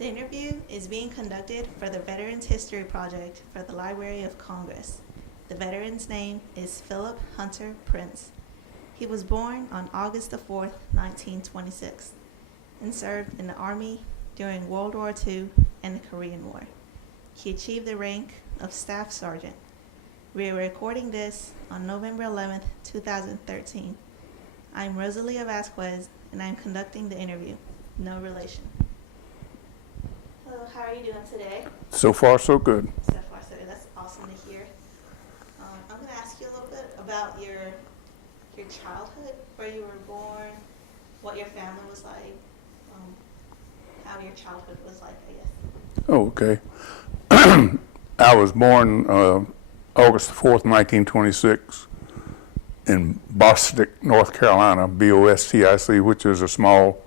The interview is being conducted for the Veterans History Project for the Library of Congress. The veteran's name is Philip Hunter Prince. He was born on August the 4th, 1926, and served in the Army during World War II and the Korean War. He achieved the rank of Staff Sergeant. We are recording this on November 11th, 2013. I'm Rosalia Vazquez, and I'm conducting the interview. No relation. Hello, how are you doing today? So far, so good. So far, so good. That's awesome to hear. I'm going to ask you a little bit about your childhood, where you were born, what your family was like, how your childhood was like, I guess. Oh, okay. I was born August 4th, 1926 in Bostic, North Carolina, B-O-S-T-I-C, which is a small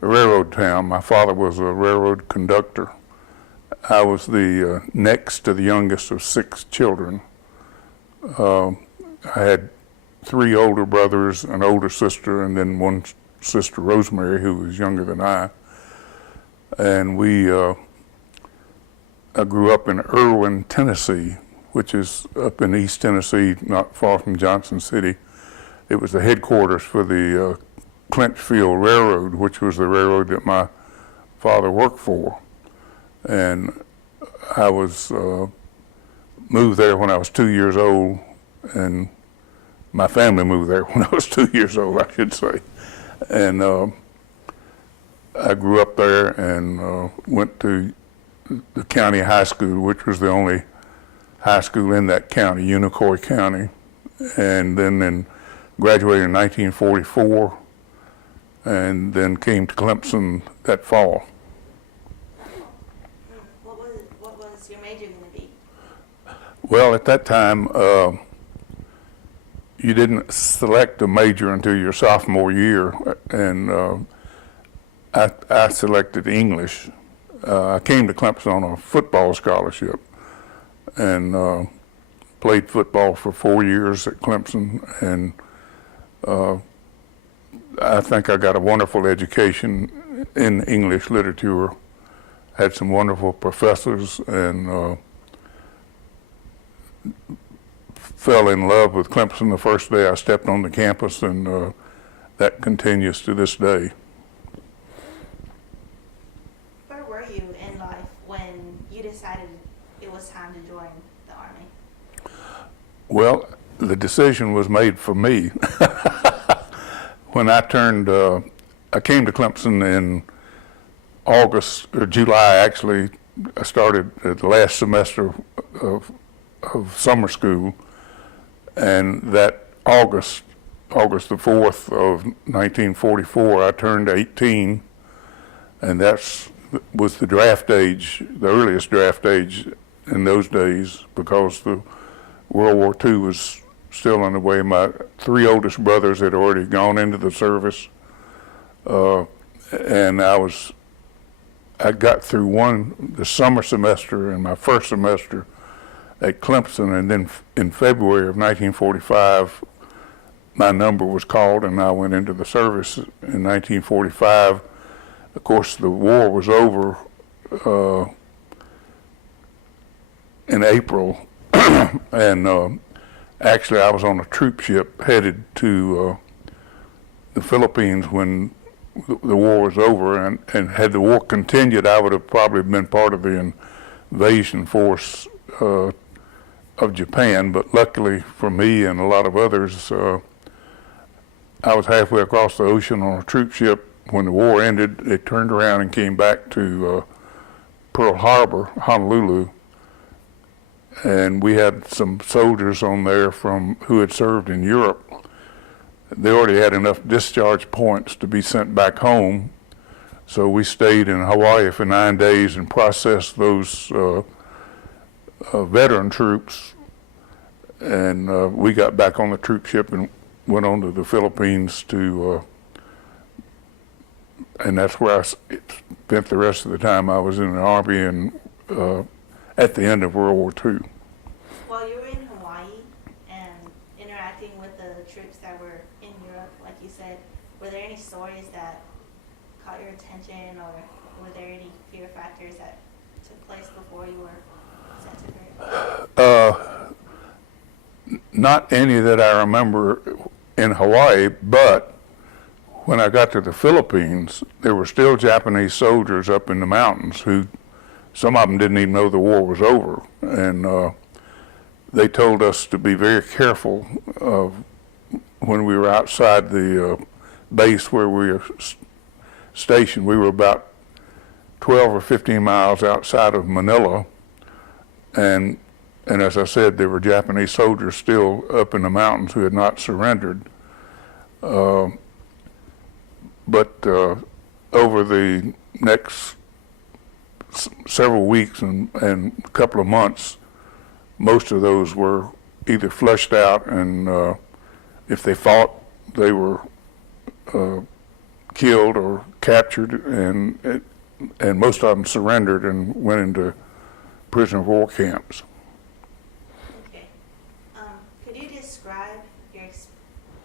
railroad town. My father was a railroad conductor. I was the next to the youngest of 6 children. I had 3 older brothers, an older sister, and then one sister, Rosemary, who was younger than I. And I grew up in Irwin, Tennessee, which is up in East Tennessee, not far from Johnson City. It was the headquarters for the Clinchfield Railroad, which was the railroad that my father worked for. And I was moved there when I was 2 years old, and my family moved there when I was 2 years old, I should say. And I grew up there and went to the county high school, which was the only high school in that county, Unicoi County. And then graduated in 1944, and then came to Clemson that fall. What was your major going to be? Well, at that time, you didn't select a major until your sophomore year, and I selected English. I came to Clemson on a football scholarship and played football for 4 years at Clemson, and I think I got a wonderful education in English literature, had some wonderful professors, and fell in love with Clemson the first day I stepped on the campus, and that continues to this day. Where were you in life when you decided it was time to join the Army? Well, the decision was made for me. When I came to Clemson in August, or July actually. I started at the last semester of summer school, and that August the 4th of 1944, I turned 18, and that was the draft age, the earliest draft age in those days, because the World War II was still underway. My 3 oldest brothers had already gone into the service, and I got through the summer semester in my first semester at Clemson, and then in February of 1945, my number was called and I went into the service in 1945. Of course, the war was over in April, and actually I was on a troop ship headed to the Philippines when the war was over, and had the war continued, I would have probably been part of the invasion force of Japan, but luckily for me and a lot of others, I was halfway across the ocean on a troop ship. When the war ended, they turned around and came back to Pearl Harbor, Honolulu, and we had some soldiers on there who had served in Europe. They already had enough discharge points to be sent back home, so we stayed in Hawaii for 9 days and processed those veteran troops, and we got back on the troop ship and went on to the Philippines and that's where I spent the rest of the time I was in the Army, and at the end of World War II. While you were in Hawaii and interacting with the troops that were in Europe, like you said, were there any stories that caught your attention or Were there any fear factors that took place before you were sent to Korea? Not any that I remember in Hawaii, but when I got to the Philippines, there were still Japanese soldiers up in the mountains who, some of them didn't even know the war was over. And they told us to be very careful when we were outside the base where we were stationed. We were about 12 or 15 miles outside of Manila. And as I said, there were Japanese soldiers still up in the mountains who had not surrendered. But over the next several weeks and a couple of months, most of those were either flushed out, and if they fought, they were killed or captured, and most of them surrendered and went into prisoner of war camps. Okay. Could you describe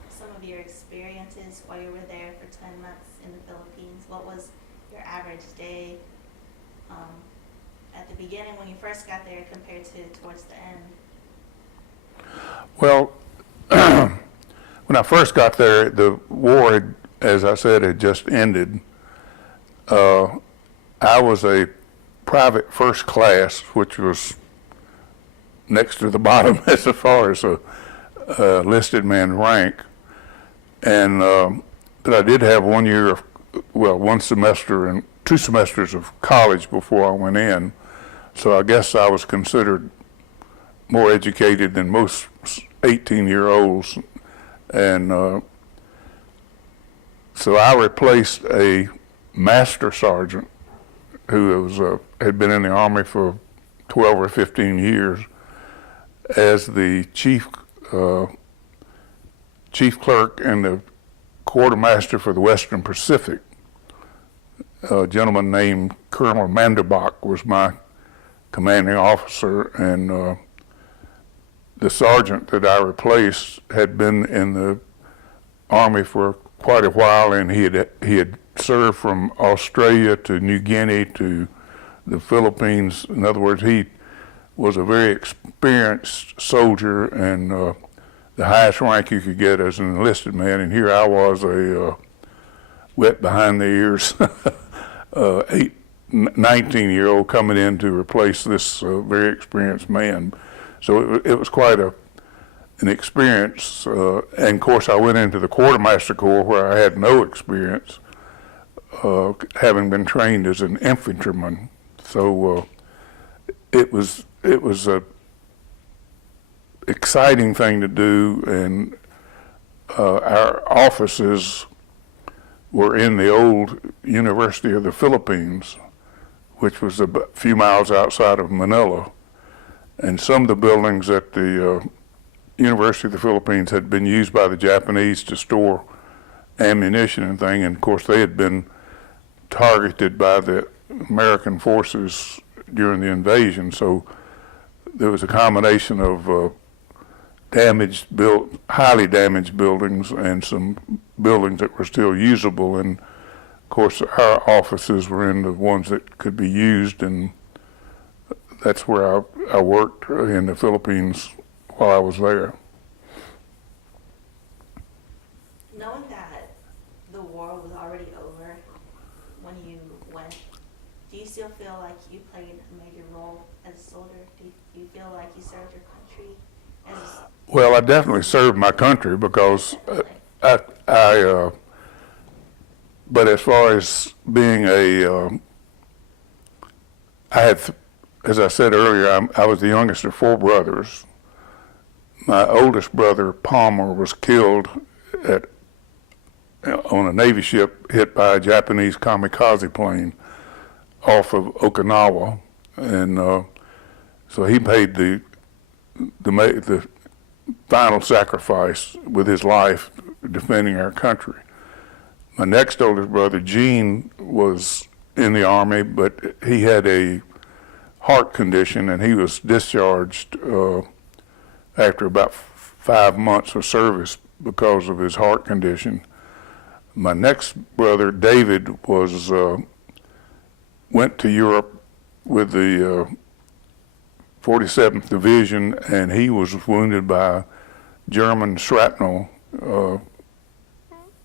some of your experiences while you were there for 10 months in the Philippines? What was your average day at the beginning when you first got there compared to towards the end? Well, when I first got there, the war had, as I said, had just ended. I was a private first class, which was next to the bottom as far as a listed man rank. And but I did have 1 year of, well, 1 semester and 2 semesters of college before I went in. So I guess I was considered more educated than most 18-year-olds. And so I replaced a master sergeant who was had been in the Army for 12 or 15 years as the chief clerk and the quartermaster for the Western Pacific. A gentleman named Colonel Manderbach was my commanding officer, and the sergeant that I replaced had been in the Army for quite a while, and he had served from Australia to New Guinea to the Philippines. In other words, he was a very experienced soldier, and the highest rank you could get as an enlisted man. And here I was, a wet behind the ears 19-year-old coming in to replace this very experienced man. So it was quite an experience. And of course, I went into the Quartermaster Corps where I had no experience, having been trained as an infantryman. So it was a exciting thing to do, and our offices were in the old University of the Philippines, which was a few miles outside of Manila. And some of the buildings at the University of the Philippines had been used by the Japanese to store ammunition and thing, and of course they had been targeted by the American forces during the invasion. So there was a combination of highly damaged buildings and some buildings that were still usable. And of course our offices were in the ones that could be used, and that's where I worked in the Philippines while I was there. Knowing that the war was already over when you went, do you still feel like you played a major role as a soldier? Do you feel like you served your country? Well, I definitely served my country because but as far as being as I said earlier, I was the youngest of 4 brothers. My oldest brother, Palmer, was killed on a Navy ship hit by a Japanese kamikaze plane off of Okinawa, and so he paid the final sacrifice with his life defending our country. My next oldest brother, Gene, was in the Army, but he had a heart condition, and he was discharged after about 5 months of service because of his heart condition. My next brother, David, was went to Europe with the 47th Division, and he was wounded by German shrapnel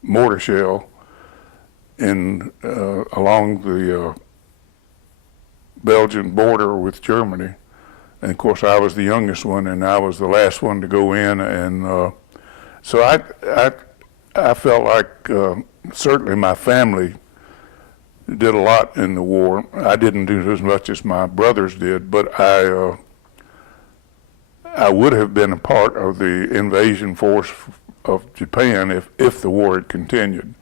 mortar shell in along the Belgian border with Germany. And of course, I was the youngest one, and I was the last one to go in. And so I felt like certainly my family did a lot in the war. I didn't do as much as my brothers did, but I would have been a part of the invasion force of Japan if the war had continued.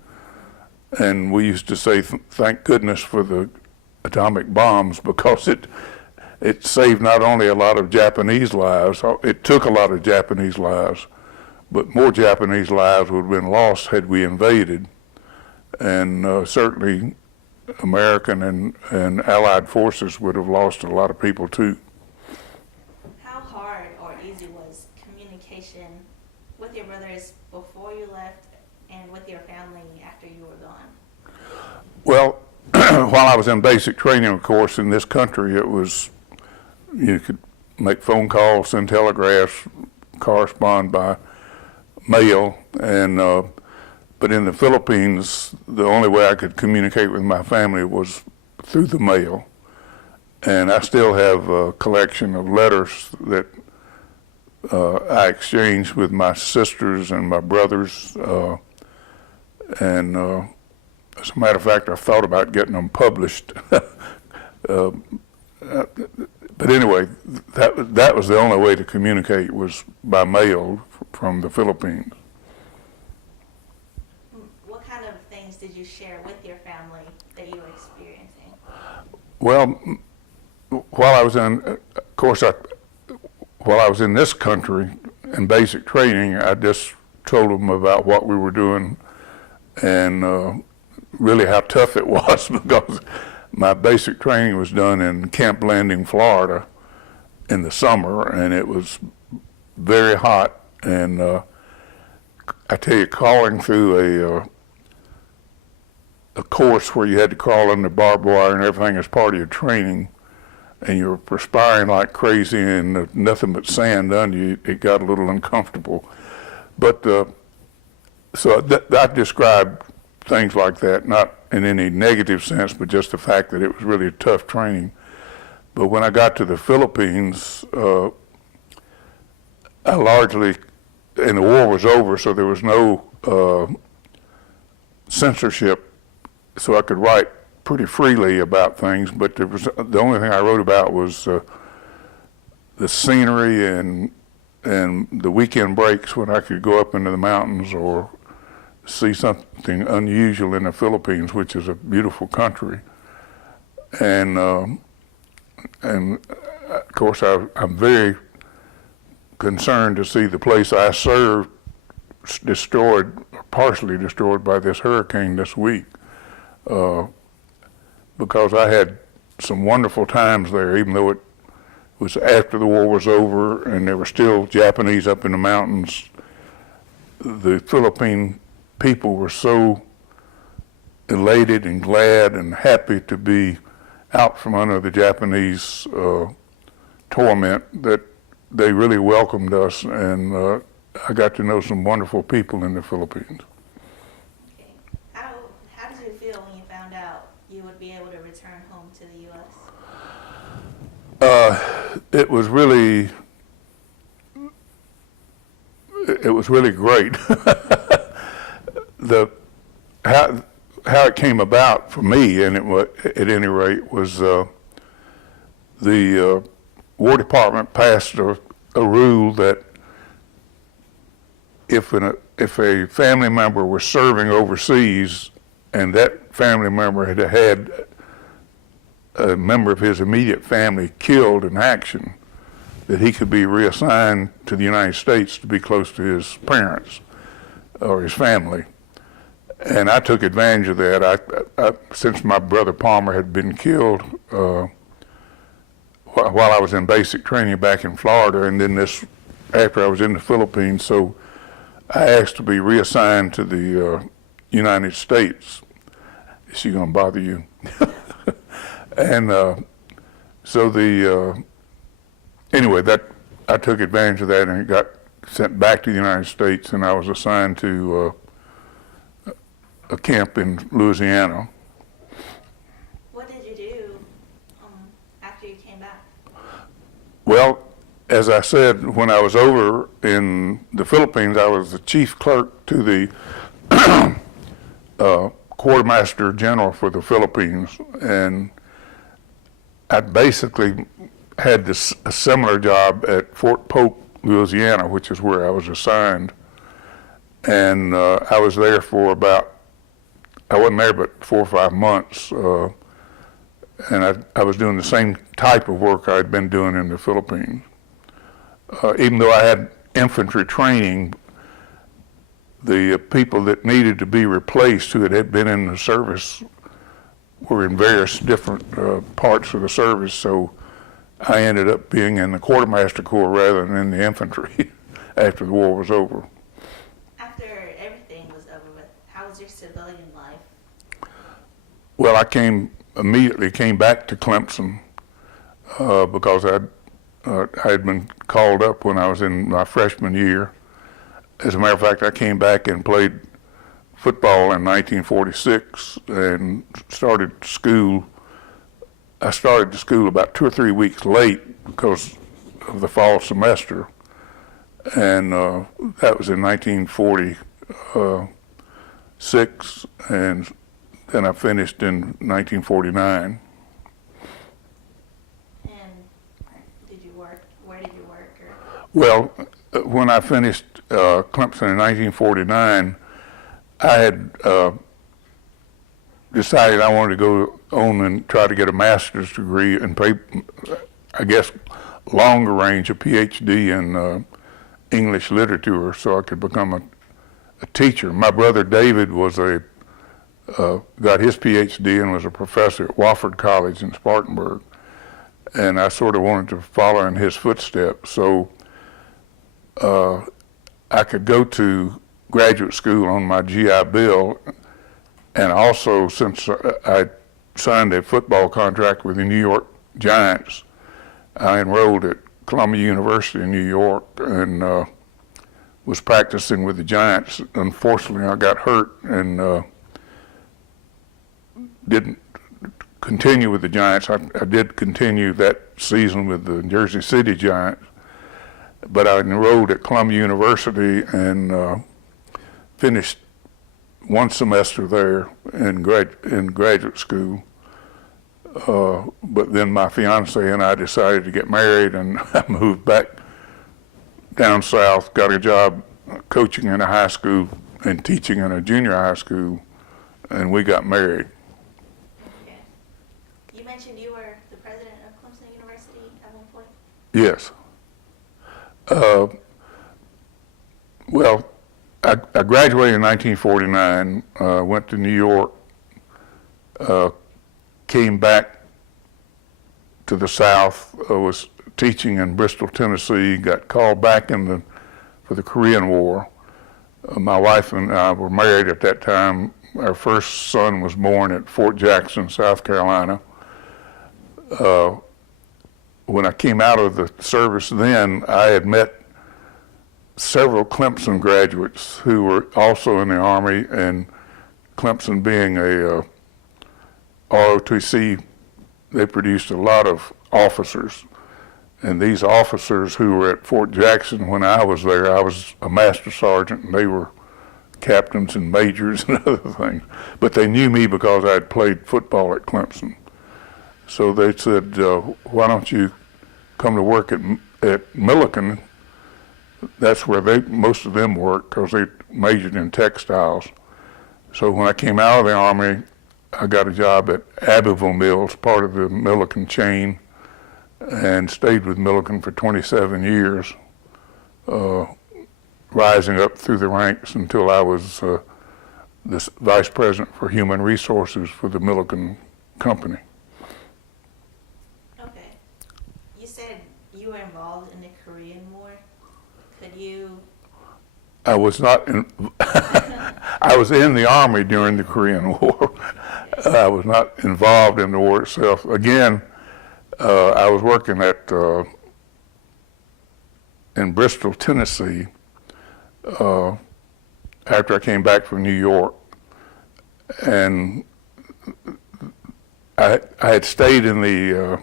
And we used to say, thank goodness for the atomic bombs, because it saved not only a lot of Japanese lives, it took a lot of Japanese lives, but more Japanese lives would have been lost had we invaded. And certainly American and Allied forces would have lost a lot of people too. How hard or easy was communication with your brothers before you left and with your family after you were gone? Well, while I was in basic training, of course, in this country, it was, you could make phone calls, send telegraphs, correspond by mail, and but in the Philippines, the only way I could communicate with my family was through the mail. And I still have a collection of letters that I exchanged with my sisters and my brothers, and as a matter of fact, I've thought about getting them published. But anyway, that was the only way to communicate, was by mail from the Philippines. What kind of things did you share with your family that you were experiencing? Well, while I was in, of course, while I was in this country in basic training, I just told them about what we were doing and really how tough it was, because my basic training was done in Camp Landing, Florida in the summer, and it was very hot. And I tell you, crawling through a course where you had to crawl under barbed wire and everything as part of your training, and you were perspiring like crazy and nothing but sand under you, it got a little uncomfortable. But so I described things like that, not in any negative sense, but just the fact that it was really a tough training. But when I got to the Philippines, I largely, and the war was over, so there was no censorship, so I could write pretty freely about things. But there was, the only thing I wrote about was the scenery and the weekend breaks when I could go up into the mountains or see something unusual in the Philippines, which is a beautiful country. And of course, I'm very concerned to see the place I served destroyed, or partially destroyed, by this hurricane this week, because I had some wonderful times there, even though it was after the war was over and there were still Japanese up in the mountains. The Philippine people were so elated and glad and happy to be out from under the Japanese torment that they really welcomed us, and I got to know some wonderful people in the Philippines. Okay. How did you feel when you found out you would be able to return home to the U.S.? It was really great. How it came about for me, and at any rate, was the War Department passed a rule that if a family member was serving overseas and that family member had a member of his immediate family killed in action, that he could be reassigned to the United States to be close to his parents or his family. And I took advantage of that. Since my brother Palmer had been killed while I was in basic training back in Florida, and then after I was in the Philippines, so I asked to be reassigned to the United States. Is she going to bother you? And so anyway, that I took advantage of that and got sent back to the United States, and I was assigned to a camp in Louisiana. What did you do after you came back? Well, as I said, when I was over in the Philippines, I was the chief clerk to the Quartermaster General for the Philippines, and I basically had a similar job at Fort Polk, Louisiana, which is where I was assigned. And I was there for I wasn't there but 4 or 5 months, and I was doing the same type of work I'd been doing in the Philippines. Even though I had infantry training, the people that needed to be replaced who had been in the service were in various different parts of the service, so I ended up being in the Quartermaster Corps rather than in the infantry after the war was over. After everything was over with, how was your civilian life? Well, I immediately came back to Clemson because I had been called up when I was in my freshman year. As a matter of fact, I came back and played football in 1946 and started school. I started the school about 2 or 3 weeks late because of the fall semester, and that was in 1946, and then I finished in 1949. And did you work? Where did you work? Well, when I finished Clemson in 1949, I had decided I wanted to go on and try to get a master's degree and pay, I guess, longer range, a PhD in English literature, so I could become a teacher. My brother David was got his PhD and was a professor at Wofford College in Spartanburg, and I sort of wanted to follow in his footsteps. So I could go to graduate school on my GI Bill, and also, since I signed a football contract with the New York Giants, I enrolled at Columbia University in New York and was practicing with the Giants. Unfortunately, I got hurt and didn't continue with the Giants. I did continue that season with the Jersey City Giants, but I enrolled at Columbia University and finished 1 semester there in graduate school. But then my fiance and I decided to get married, and I moved back down south, got a job coaching in a high school and teaching in a junior high school, and we got married. Okay. You mentioned you were the president of Clemson University at one point? Yes. Well, I graduated in 1949, went to New York, came back to the South, was teaching in Bristol, Tennessee, got called back for the Korean War. My wife and I were married at that time. Our first son was born at Fort Jackson, South Carolina. When I came out of the service then, I had met several Clemson graduates who were also in the Army, and Clemson being a ROTC, they produced a lot of officers. And these officers who were at Fort Jackson when I was there, I was a master sergeant, and they were captains and majors and other things. But they knew me because I had played football at Clemson. So they said, why don't you come to work at Milliken? That's where most of them worked, because they majored in textiles. So when I came out of the Army, I got a job at Abbeville Mills, part of the Milliken chain, and stayed with Milliken for 27 years, rising up through the ranks until I was the vice president for human resources for the Milliken company. Okay. You said you were involved in the Korean War. Could you? I was not in, I was in the Army during the Korean War. I was not involved in the war itself. Again, I was working in Bristol, Tennessee, after I came back from New York, and I had stayed in the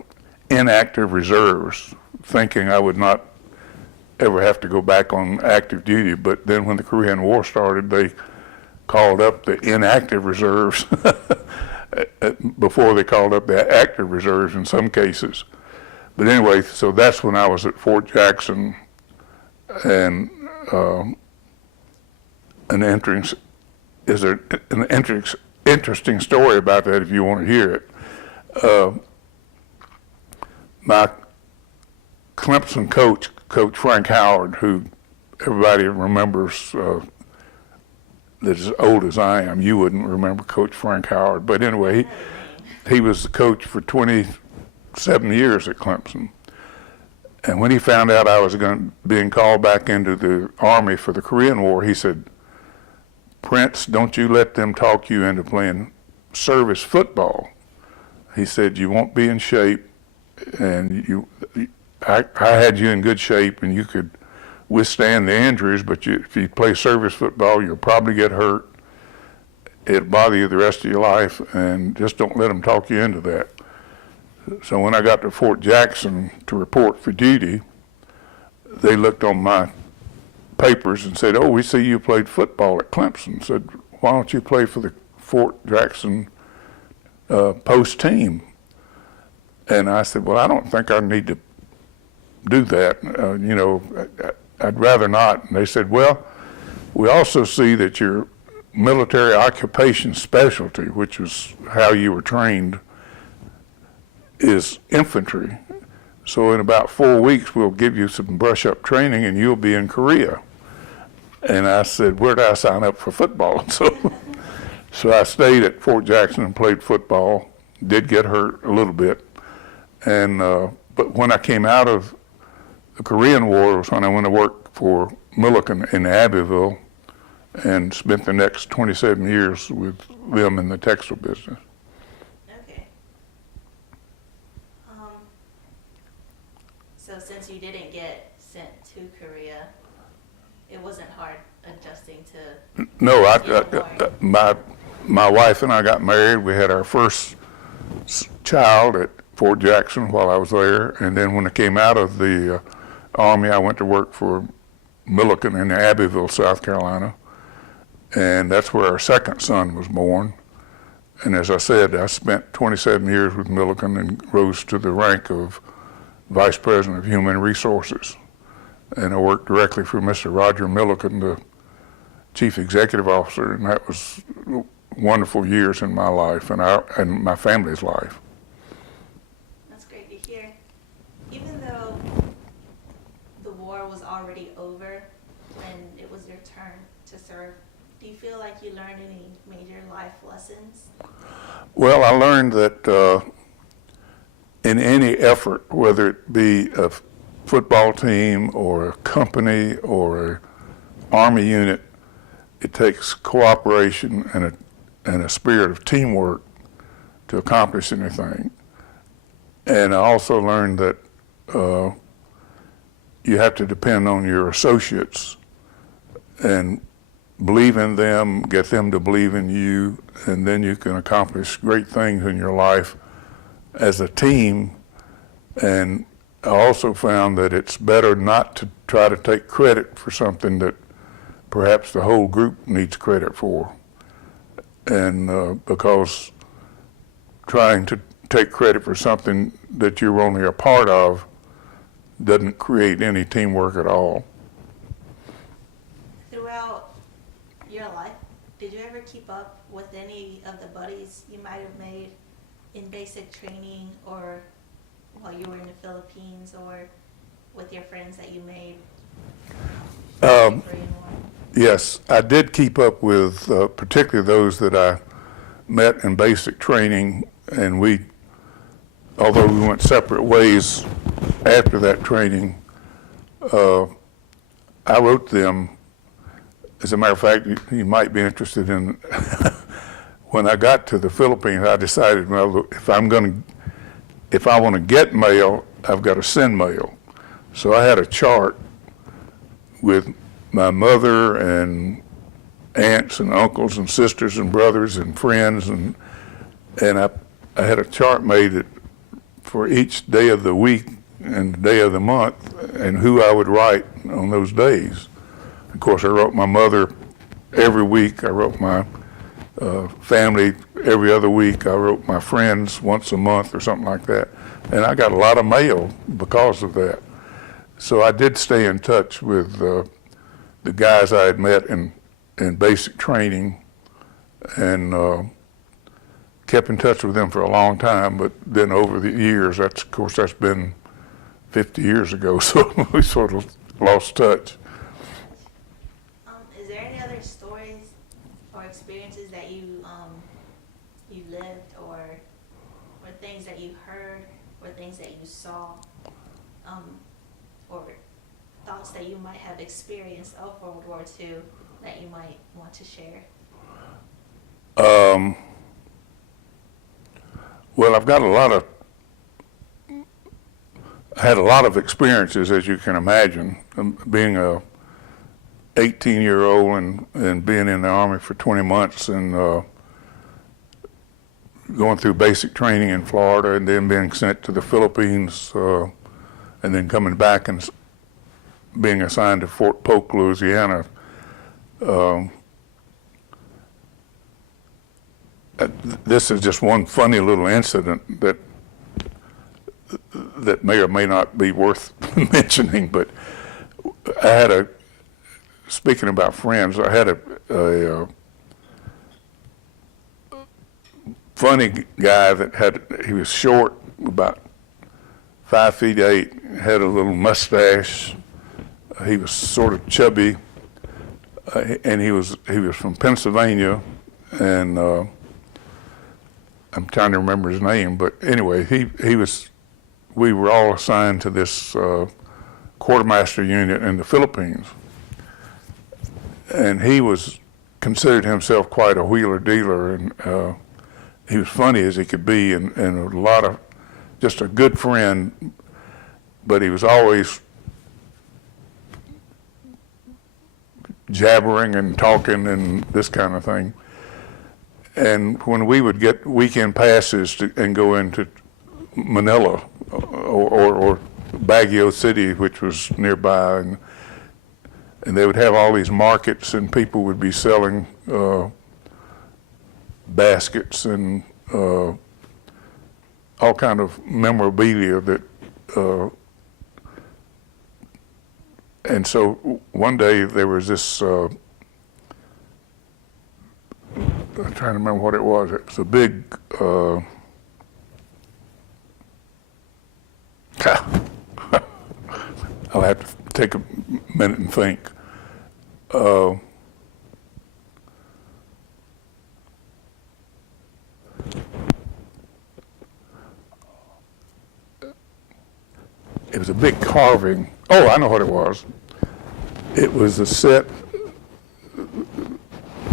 inactive reserves, thinking I would not ever have to go back on active duty. But then when the Korean War started, they called up the inactive reserves before they called up the active reserves in some cases. But anyway, so that's when I was at Fort Jackson, and interesting story about that if you want to hear it. My Clemson coach, Coach Frank Howard, who everybody remembers that as old as I am, you wouldn't remember Coach Frank Howard. But anyway, he was the coach for 27 years at Clemson. And when he found out I was being called back into the Army for the Korean War, he said, "Prince, don't you let them talk you into playing service football." He said, "You won't be in shape, and I had you in good shape, and you could withstand the injuries, but if you play service football, you'll probably get hurt. It'll bother you the rest of your life, and just don't let them talk you into that." So when I got to Fort Jackson to report for duty, they looked on my papers and said, "Oh, we see you played football at Clemson." Said, "Why don't you play for the Fort Jackson post team?" And I said, "Well, I don't think I need to do that. I'd rather not." And they said, "Well, we also see that your military occupation specialty, which was how you were trained, is infantry. So in about 4 weeks, we'll give you some brush-up training, and you'll be in Korea." And I said, "Where do I sign up for football?" So I stayed at Fort Jackson and played football. Did get hurt a little bit, and but when I came out of the Korean War was when I went to work for Milliken in Abbeville, and spent the next 27 years with them in the textile business. Okay. So since you didn't get sent to Korea, it wasn't hard adjusting to. No, my wife and I got married. We had our first child at Fort Jackson while I was there, and then when I came out of the Army, I went to work for Milliken in Abbeville, South Carolina, and that's where our second son was born. And as I said, I spent 27 years with Milliken and rose to the rank of Vice President of Human Resources. And I worked directly for Mr. Roger Milliken, the Chief Executive Officer, and that was wonderful years in my life and my family's life. That's great to hear. Even though the war was already over when it was your turn to serve, do you feel like you learned any major life lessons? Well, I learned that in any effort, whether it be a football team or a company or an Army unit, it takes cooperation and a spirit of teamwork to accomplish anything. And I also learned that you have to depend on your associates and believe in them, get them to believe in you, and then you can accomplish great things in your life as a team. And I also found that it's better not to try to take credit for something that perhaps the whole group needs credit for. And because trying to take credit for something that you're only a part of doesn't create any teamwork at all. Throughout your life, did you ever keep up with any of the buddies you might have made in basic training or while you were in the Philippines or with your friends that you made? Yes, I did keep up with particularly those that I met in basic training, and although we went separate ways after that training, I wrote them. As a matter of fact, you might be interested in when I got to the Philippines, I decided, well, look, if I want to get mail, I've got to send mail. So I had a chart with my mother and aunts and uncles and sisters and brothers and friends, and I had a chart made for each day of the week and the day of the month and who I would write on those days. Of course, I wrote my mother every week. I wrote my family every other week. I wrote my friends once a month or something like that. And I got a lot of mail because of that. So I did stay in touch with the guys I had met in basic training, and kept in touch with them for a long time. But then over the years, of course that's been 50 years ago, so we sort of lost touch. Is there any other stories or experiences that you lived, or things that you heard, or things that you saw, or thoughts that you might have experienced of World War II that you might want to share? Well, I had a lot of experiences, as you can imagine, being a 18-year-old and being in the Army for 20 months and going through basic training in Florida and then being sent to the Philippines and then coming back and being assigned to Fort Polk, Louisiana. This is just one funny little incident that may or may not be worth mentioning, but I had speaking about friends, I had a funny guy he was short, about 5'8", had a little mustache. He was sort of chubby, and he was from Pennsylvania, and I'm trying to remember his name, but anyway, we were all assigned to this quartermaster unit in the Philippines, and he considered himself quite a wheeler dealer, and he was funny as he could be, and just a good friend, but he was always jabbering and talking and this kind of thing. And when we would get weekend passes and go into Manila or Baguio City, which was nearby, and they would have all these markets, and people would be selling baskets and all kind of memorabilia that. And so one day there was this. I'm trying to remember what it was. It was a big. I'll have to take a minute and think. It was a big carving. Oh, I know what it was. It was a set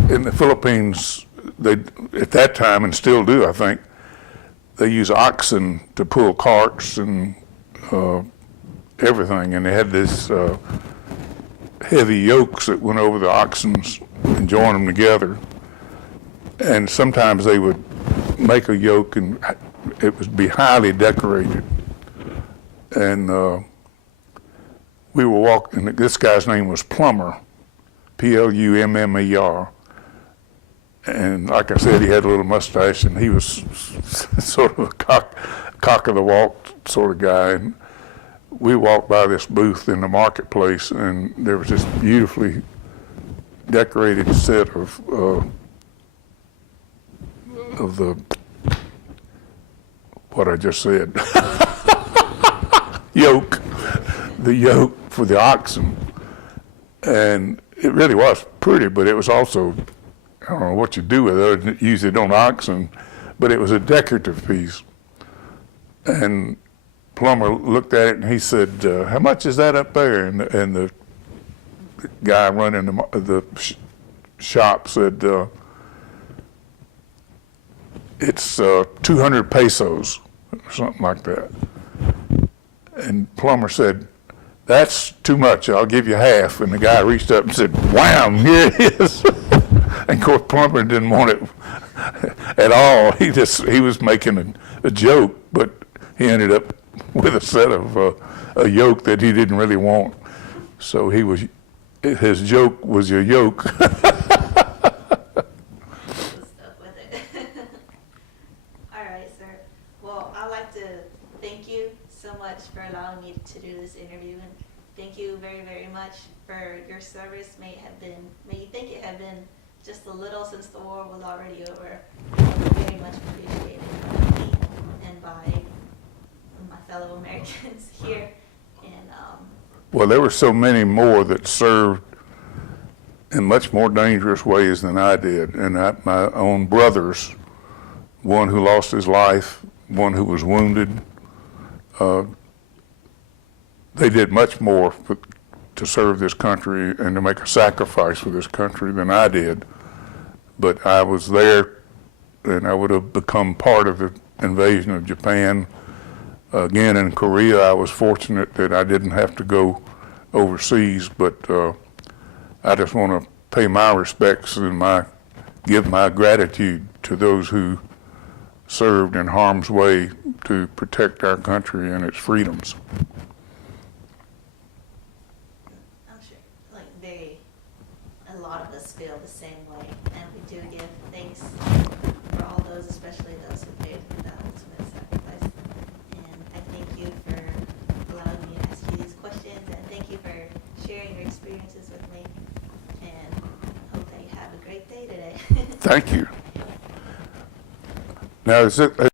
in the Philippines. They, at that time, and still do, I think, they use oxen to pull carts and everything, and they had this heavy yokes that went over the oxens and joined them together. And sometimes they would make a yoke, and it would be highly decorated. And we were walking, this guy's name was Plummer, Plummer. And like I said, he had a little mustache, and he was sort of a cock of the walk sort of guy. And we walked by this booth in the marketplace, and there was this beautifully decorated set of the what I just said. The yoke for the oxen, and it really was pretty, but it was also, I don't know what you do with it, use it on oxen, but it was a decorative piece. And Plummer looked at it and he said, how much is that up there? And the guy running the shop said, it's 200 pesos or something like that. And Plummer said, "That's too much. I'll give you half." And the guy reached up and said, "Wham! Here it is." And of course, Plummer didn't want it at all. He was making a joke, but he ended up with a set of a yoke that he didn't really want. So his joke was your yoke. Stuck with it. All right, sir. Well, I'd like to thank you so much for allowing me to do this interview, and thank you very, very much for your service. May you think it had been just a little since the war was already over. Very much appreciated by me and by my fellow Americans here. And Well, there were so many more that served in much more dangerous ways than I did. And my own brothers, one who lost his life, one who was wounded, they did much more to serve this country and to make a sacrifice for this country than I did. But I was there, and I would have become part of the invasion of Japan. Again, in Korea, I was fortunate that I didn't have to go overseas, but I just want to pay my respects and give my gratitude to those who served in harm's way to protect our country and its freedoms. I'm sure, a lot of us feel the same way, and we do give thanks for all those, especially those who paid the ultimate sacrifice. And I thank you for allowing me to ask you these questions, and thank you for sharing your experiences with me. And I hope that you have a great day today. Thank you. Now,